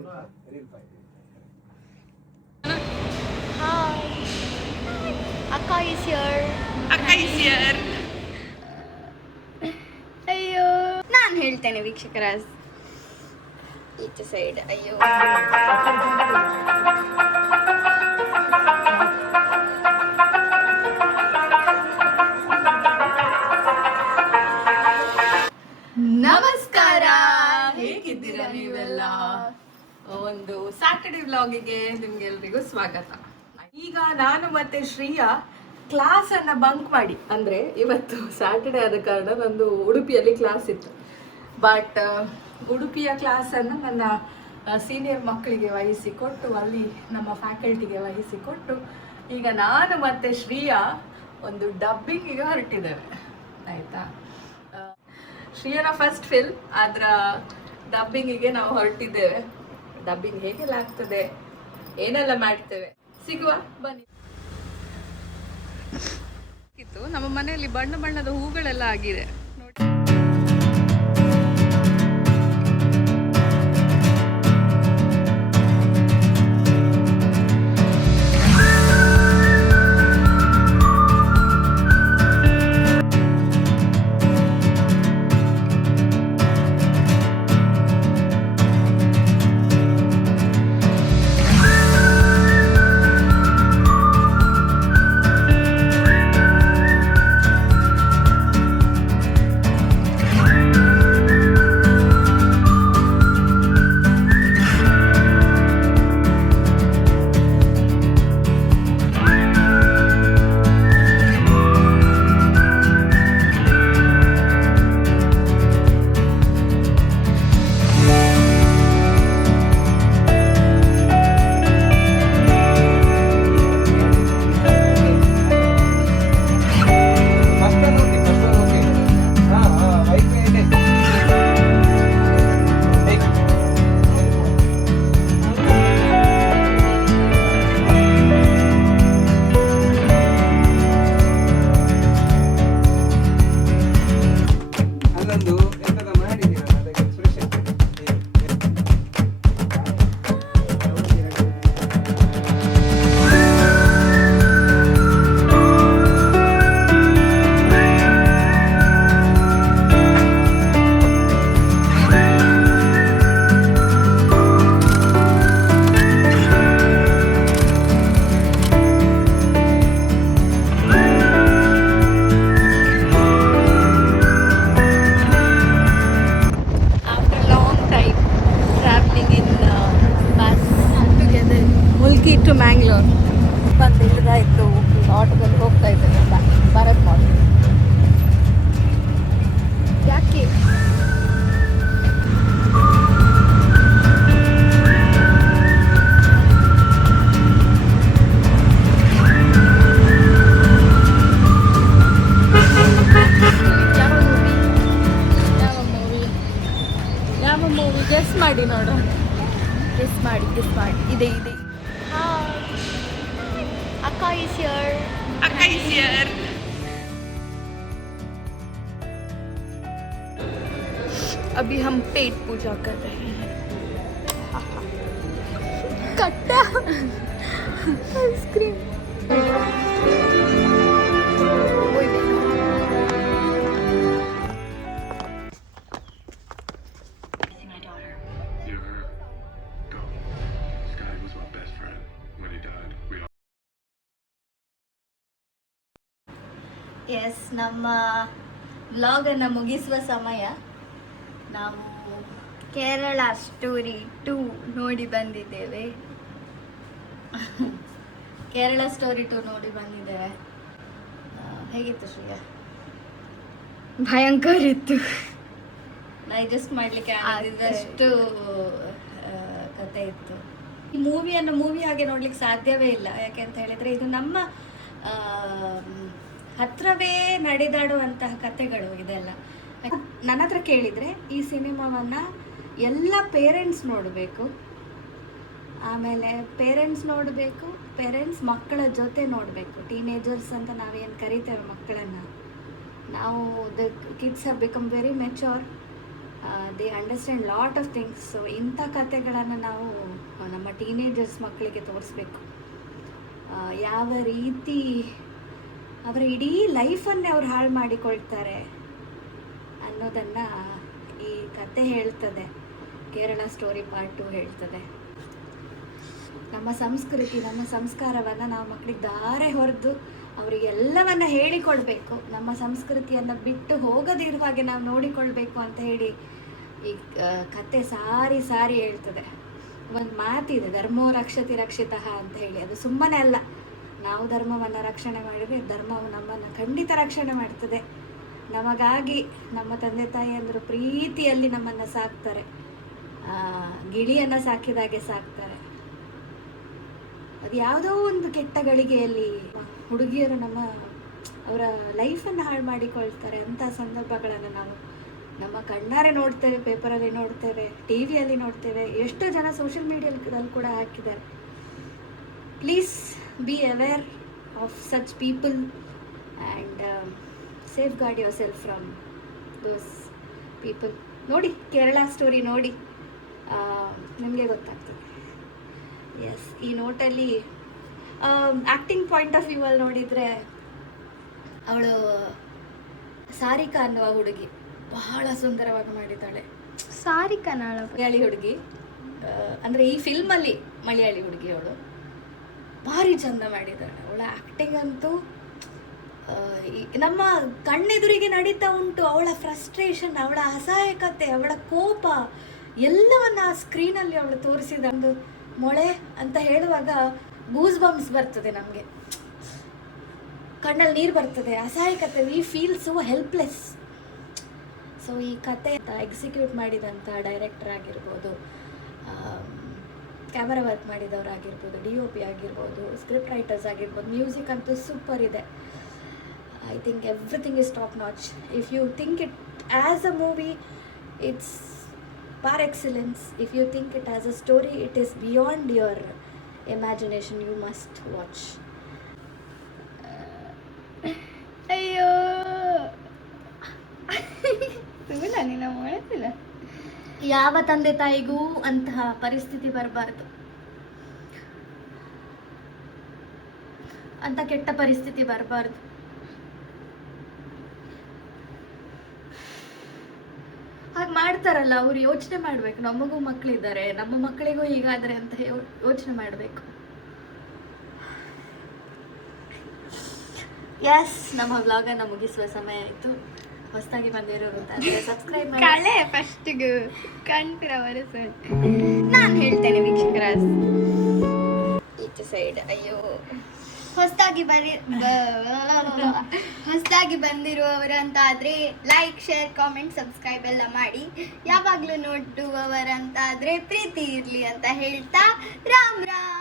Hi. Akka is here. Akka is here. ಅಯ್ಯೋ ನಾನು ಹೇಳ್ತೇನೆ ವೀಕ್ಷಕರ ಈಚೆ ಸೈಡ್. ಅಯ್ಯೋ ನಮಸ್ಕಾರ, ಹೇಗಿದ್ದೀರಾ ನೀವೆಲ್ಲ? ಒಂದು ಸ್ಯಾಟರ್ಡೆ ವ್ಲಾಗಿಗೆ ನಿಮ್ಗೆಲ್ರಿಗೂ ಸ್ವಾಗತ. ಈಗ ನಾನು ಮತ್ತೆ ಶ್ರೀಯಾ ಕ್ಲಾಸ್ ಅನ್ನ ಬಂಕ್ ಮಾಡಿ, ಅಂದ್ರೆ ಇವತ್ತು ಸ್ಯಾಟರ್ಡೆ ಆದ ಕಾರಣ ನಂದು ಉಡುಪಿಯಲ್ಲಿ ಕ್ಲಾಸ್ ಇತ್ತು. ಬಟ್ ಉಡುಪಿಯ ಕ್ಲಾಸ್ ಅನ್ನು ನನ್ನ ಸೀನಿಯರ್ ಮಕ್ಕಳಿಗೆ ವಹಿಸಿಕೊಟ್ಟು, ಅಲ್ಲಿ ನಮ್ಮ ಫ್ಯಾಕಲ್ಟಿಗೆ ವಹಿಸಿಕೊಟ್ಟು, ಈಗ ನಾನು ಮತ್ತೆ ಶ್ರೀಯಾ ಒಂದು ಡಬ್ಬಿಂಗಿಗೆ ಹೊರಟಿದ್ದೇವೆ. ಆಯ್ತಾ, ಶ್ರೀಯನ ಫಸ್ಟ್ ಫಿಲ್ಮ್, ಅದರ ಡಬ್ಬಿಂಗಿಗೆ ನಾವು ಹೊರಟಿದ್ದೇವೆ. ಡಬ್ಬಿಂಗ್ ಹೇಗೆಲ್ಲ ಆಗ್ತದೆ, ಏನೆಲ್ಲ ಮಾಡ್ತೇವೆ, ಸಿಗುವ ಬನ್ನಿ. ನಮ್ಮ ಮನೆಯಲ್ಲಿ ಬಣ್ಣ ಬಣ್ಣದ ಹೂಗಳೆಲ್ಲ ಆಗಿದೆ ನೋಡಿ. ಟು ಮ್ಯಾಂಗ್ಳೂರ್ ಬಂದು ಇಲ್ಲಿದಾಯಿತು. ಆಟೋದಲ್ಲಿ ಹೋಗ್ತಾ ಇದ್ದೇನೆ ಭಾರತ್ ಮಾಲ್. ಯಾಕೆ ಯಾವ ಮೂವಿ ಗೆಸ್ ಮಾಡಿ ನೋಡು. ಗೆಸ್ ಮಾಡಿ ಇದೆ. Akka is here. Akka is here. अभी हम पेट पूजा कर रहे हैं. कट्टा आइसक्रीम. ಎಸ್, ನಮ್ಮ ವ್ಲಾಗನ್ನು ಮುಗಿಸುವ ಸಮಯ. ನಾವು ಕೇರಳ ಸ್ಟೋರಿ 2 ನೋಡಿ ಬಂದಿದ್ದೇವೆ. ಕೇರಳ ಸ್ಟೋರಿ 2 ನೋಡಿ ಬಂದಿದ್ದೇವೆ. ಹೇಗಿತ್ತು ಶ್ರೀಯಾ? ಭಯಂಕರ ಇತ್ತು. ಡೈಜೆಸ್ಟ್ ಮಾಡಲಿಕ್ಕೆ ಆಗದಷ್ಟು ಕತೆ ಇತ್ತು. ಈ ಮೂವಿಯನ್ನು ಮೂವಿ ಹಾಗೆ ನೋಡ್ಲಿಕ್ಕೆ ಸಾಧ್ಯವೇ ಇಲ್ಲ. ಯಾಕೆ ಅಂತ ಹೇಳಿದರೆ ಇದು ನಮ್ಮ ಹತ್ರವೇ ನಡೆದಾಡುವಂತಹ ಕತೆಗಳು ಇದೆಲ್ಲ. ನನ್ನ ಹತ್ರ ಕೇಳಿದರೆ ಈ ಸಿನಿಮಾವನ್ನು ಎಲ್ಲ ಪೇರೆಂಟ್ಸ್ ನೋಡಬೇಕು. ಆಮೇಲೆ ಪೇರೆಂಟ್ಸ್ ನೋಡಬೇಕು, ಪೇರೆಂಟ್ಸ್ ಮಕ್ಕಳ ಜೊತೆ ನೋಡಬೇಕು. ಟೀನೇಜರ್ಸ್ ಅಂತ ನಾವೇನು ಕರಿತೇವೆ ಮಕ್ಕಳನ್ನು, ನಾವು the kids have become very ಮೆಚೋರ್. They understand lot of things. So ಇಂಥ ಕತೆಗಳನ್ನು ನಾವು ನಮ್ಮ ಟೀನೇಜರ್ಸ್ ಮಕ್ಕಳಿಗೆ ತೋರಿಸ್ಬೇಕು. ಯಾವ ರೀತಿ ಅವರ ಇಡೀ ಲೈಫನ್ನೇ ಅವ್ರು ಹಾಳು ಮಾಡಿಕೊಳ್ತಾರೆ ಅನ್ನೋದನ್ನು ಈ ಕತೆ ಹೇಳ್ತದೆ. ಕೇರಳ ಸ್ಟೋರಿ ಪಾರ್ಟ್ 2 ಹೇಳ್ತದೆ. ನಮ್ಮ ಸಂಸ್ಕೃತಿ, ನಮ್ಮ ಸಂಸ್ಕಾರವನ್ನು ನಾವು ಮಕ್ಕಳಿಗೆ ದಾರೆ ಹೊರೆದು ಅವರಿಗೆ ಎಲ್ಲವನ್ನು ಹೇಳಿಕೊಡ್ಬೇಕು. ನಮ್ಮ ಸಂಸ್ಕೃತಿಯನ್ನು ಬಿಟ್ಟು ಹೋಗದಿರುವ ಹಾಗೆ ನಾವು ನೋಡಿಕೊಳ್ಬೇಕು ಅಂತ ಹೇಳಿ ಈ ಕತೆ ಸಾರಿ ಸಾರಿ ಹೇಳ್ತದೆ. ಒಂದು ಮಾತಿದೆ, ಧರ್ಮೋ ರಕ್ಷತಿ ರಕ್ಷಿತಃ ಅಂತ ಹೇಳಿ. ಅದು ಸುಮ್ಮನೆ ಅಲ್ಲ, ನಾವು ಧರ್ಮವನ್ನು ರಕ್ಷಣೆ ಮಾಡಿದರೆ ಧರ್ಮವು ನಮ್ಮನ್ನು ಖಂಡಿತ ರಕ್ಷಣೆ ಮಾಡ್ತದೆ. ನಮಗಾಗಿ ನಮ್ಮ ತಂದೆ ತಾಯಿಯಂದರು ಪ್ರೀತಿಯಲ್ಲಿ ನಮ್ಮನ್ನು ಸಾಕ್ತಾರೆ, ಗಿಳಿಯನ್ನು ಸಾಕಿದಾಗೆ ಸಾಕ್ತಾರೆ. ಅದು ಯಾವುದೋ ಒಂದು ಕೆಟ್ಟ ಗಳಿಗೆಯಲ್ಲಿ ಹುಡುಗಿಯರು ಅವರ ಲೈಫನ್ನು ಹಾಳು ಮಾಡಿಕೊಳ್ತಾರೆ. ಅಂಥ ಸಂದರ್ಭಗಳನ್ನು ನಾವು ನಮ್ಮ ಕಣ್ಣಾರೆ ನೋಡ್ತೇವೆ, ಪೇಪರಲ್ಲಿ ನೋಡ್ತೇವೆ, ಟಿ ವಿಯಲ್ಲಿ ನೋಡ್ತೇವೆ, ಎಷ್ಟೋ ಜನ ಸೋಷಿಯಲ್ ಮೀಡಿಯಾದಲ್ಲಿ ಕೂಡ ಹಾಕಿದ್ದಾರೆ. Please be aware of such people and safeguard yourself from those people. ನೋಡಿ, ಕೇರಳ ಸ್ಟೋರಿ ನೋಡಿ, ನಿಮಗೆ ಗೊತ್ತಾಗ್ತದೆ. ಎಸ್, ಈ ನೋಟಲ್ಲಿ ಆ್ಯಕ್ಟಿಂಗ್ ಪಾಯಿಂಟ್ ಆಫ್ ವ್ಯೂ ಅಲ್ಲಿ ನೋಡಿದರೆ ಅವಳು ಸಾರಿಕಾ ಅನ್ನುವ ಹುಡುಗಿ ಬಹಳ ಸುಂದರವಾಗಿ ಮಾಡಿದ್ದಾಳೆ. ಸಾರಿಕಾ ಮಲಯಾಳಿ ಹುಡುಗಿ, ಅಂದರೆ ಈ ಫಿಲ್ಮಲ್ಲಿ ಮಲಯಾಳಿ ಹುಡುಗಿ ಅವಳು ಭಾರಿ ಚಂದ ಮಾಡಿದ್ದಾಳೆ. ಅವಳ ಆ್ಯಕ್ಟಿಂಗ್ ಅಂತೂ ನಮ್ಮ ಕಣ್ಣೆದುರಿಗೆ ನಡೀತಾ ಉಂಟು. ಅವಳ ಫ್ರಸ್ಟ್ರೇಷನ್, ಅವಳ ಅಸಹಾಯಕತೆ, ಅವಳ ಕೋಪ ಎಲ್ಲವನ್ನ ಆ ಸ್ಕ್ರೀನಲ್ಲಿ ಅವಳು ತೋರಿಸಿದ. ಒಂದು ಮೊಳೆ ಅಂತ ಹೇಳುವಾಗ ಗೂಸ್ ಬಂಪ್ಸ್ ಬರ್ತದೆ, ನಮಗೆ ಕಣ್ಣಲ್ಲಿ ನೀರು ಬರ್ತದೆ. ಅಸಹಾಯಕತೆ, we feel so helpless. So ಈ ಕತೆ ಎಕ್ಸಿಕ್ಯೂಟ್ ಮಾಡಿದಂಥ ಡೈರೆಕ್ಟರ್ ಆಗಿರ್ಬೋದು, ಕ್ಯಾಮರಾ ವರ್ಕ್ ಮಾಡಿದವರಾಗಿರ್ಬೋದು, DOP ಆಗಿರ್ಬೋದು, ಸ್ಕ್ರಿಪ್ಟ್ ರೈಟರ್ಸ್ ಆಗಿರ್ಬೋದು, ಮ್ಯೂಸಿಕ್ ಅಂತೂ ಸೂಪರ್ ಇದೆ. I think everything is top notch. If you think it as a movie, it's par excellence. If you think it as a story, it is beyond your imagination. You must watch. ಅಯ್ಯೋ ನೀನು ಮಾಡ್ತಿಲ್ಲ. ಯಾವ ತಂದೆ ತಾಯಿಗೂ ಅಂತಹ ಪರಿಸ್ಥಿತಿ ಬರಬಾರ್ದು, ಅಂತ ಕೆಟ್ಟ ಪರಿಸ್ಥಿತಿ ಬರಬಾರ್ದು. ಹಾಗೆ ಮಾಡ್ತಾರಲ್ಲ, ಅವ್ರು ಯೋಚನೆ ಮಾಡಬೇಕು. ನಮಗೂ ಮಕ್ಕಳಿದ್ದಾರೆ, ನಮ್ಮ ಮಕ್ಕಳಿಗೂ ಹೀಗಾದರೆ ಅಂತ ಯೋಚನೆ ಮಾಡಬೇಕು. ಎಸ್, ನಮ್ಮ ವ್ಲಾಗನ್ನು ಮುಗಿಸುವ ಸಮಯ ಆಯಿತು. ಹೊಸದಾಗಿ ಬಂದಿರೋರು ಸಬ್ಸ್ಕ್ರೈಬ್ ಮಾಡಿ. ಕಳೆ ಫಸ್ಟಿಗೆ ಕಾಣ್ತೀರ ವರಸ. ನಾನು ಹೇಳ್ತೇನೆ ವೀಕ್ಷಕರ ಈಚೆ ಸೈಡ್. ಅಯ್ಯೋ, ಹೊಸದಾಗಿ ಬಂದಿರುವವರಂತಾದ್ರೆ ಲೈಕ್, ಶೇರ್, ಕಾಮೆಂಟ್, ಸಬ್ಸ್ಕ್ರೈಬ್ ಎಲ್ಲ ಮಾಡಿ. ಯಾವಾಗಲೂ ನೋಡುವವರಂತಾದ್ರೆ ಪ್ರೀತಿ ಇರಲಿ ಅಂತ ಹೇಳ್ತಾ ರಾಮ್ ರಾಮ್.